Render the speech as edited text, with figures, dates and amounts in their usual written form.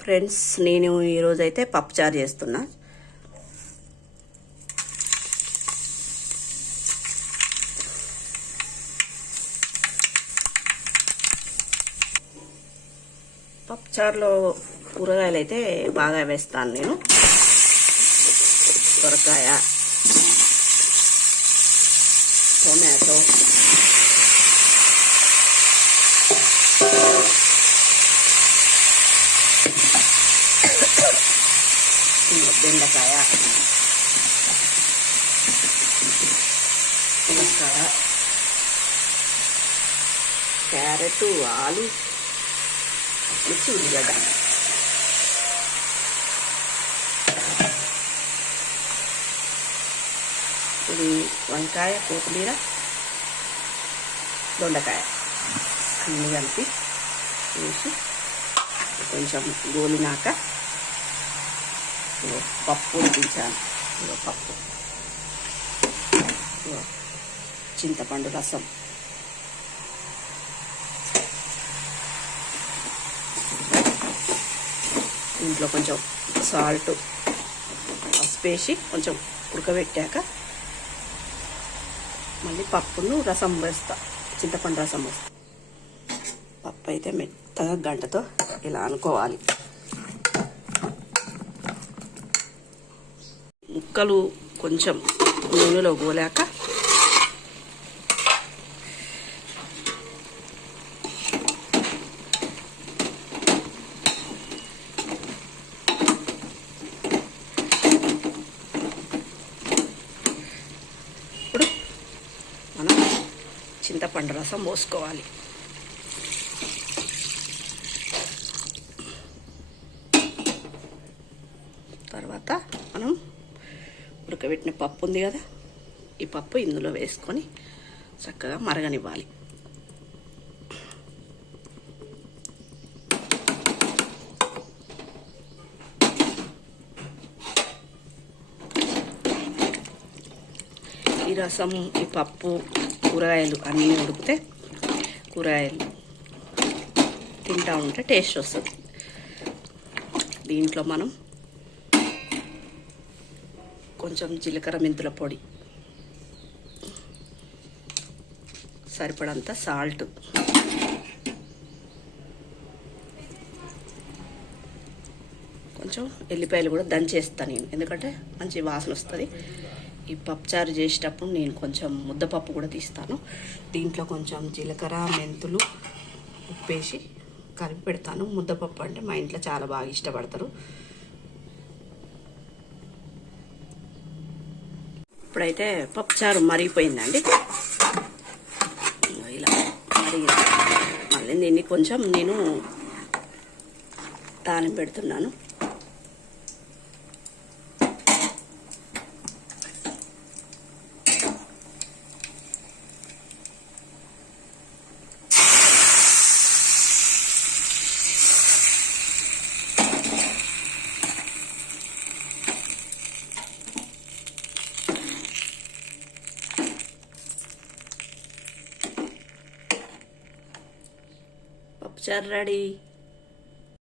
Friends, నేను ఈరోజు అయితే పప్పుచారు చేస్తున్నా. పప్పుచారులో కూరగాయలు అయితే బాగా వేస్తాను నేను. సొరకాయ, టొమాటో, బెండకాయ, మునక్కాడ, క్యారెట్, ఆలు, మిర్చి, ఉల్లిగడ్డ. ఇది వంకాయ, కొత్తిమీర, దొండకాయ అన్నీ కలిపి వేసి కొంచెం గోలినాక పప్పు ఉడికించాను. పప్పు, చింతపండు రసం, ఇంట్లో కొంచెం సాల్ట్, పసుపు వేసి కొంచెం ఉడకబెట్టాక మళ్ళీ పప్పును రసం వేస్తా, చింతపండు రసం వేస్తా. పప్పు అయితే మెత్తగా గంటతో ఇలా అనుకోవాలి. ముక్కలు కొంచెం నూనెలో గోలాక ఇప్పుడు మనం చింతపండు రసం పోసుకోవాలి. తర్వాత మనం ఉడకబెట్టిన పప్పు ఉంది కదా, ఈ పప్పు ఇందులో వేసుకొని చక్కగా మరగనివ్వాలి. ఈ రసం, ఈ పప్పు, కూరగాయలు అన్నీ ఉడికితే కూరగాయలు తింటా ఉంటే టేస్ట్ వస్తుంది. దీంట్లో మనం కొంచెం జీలకర్ర, మెంతుల పొడి, సరిపడంత సాల్ట్, కొంచెం ఎల్లిపాయలు కూడా దంచేస్తాను నేను, ఎందుకంటే మంచి వాసన వస్తుంది. ఈ పప్పుచారు చేసేటప్పుడు నేను కొంచెం ముద్దపప్పు కూడా తీస్తాను. దీంట్లో కొంచెం జీలకర్ర, మెంతులు, ఉప్పేసి కలిపి పెడతాను. ముద్దపప్పు అంటే మా ఇంట్లో చాలా బాగా ఇష్టపడతారు. ఇప్పుడైతే పప్పుచారు మరిగిపోయిందండి. ఇలా మరిగి మళ్ళీ దీన్ని కొంచెం నేను తాలింపు పెడుతున్నాను. పప్పుచారు రెడీ.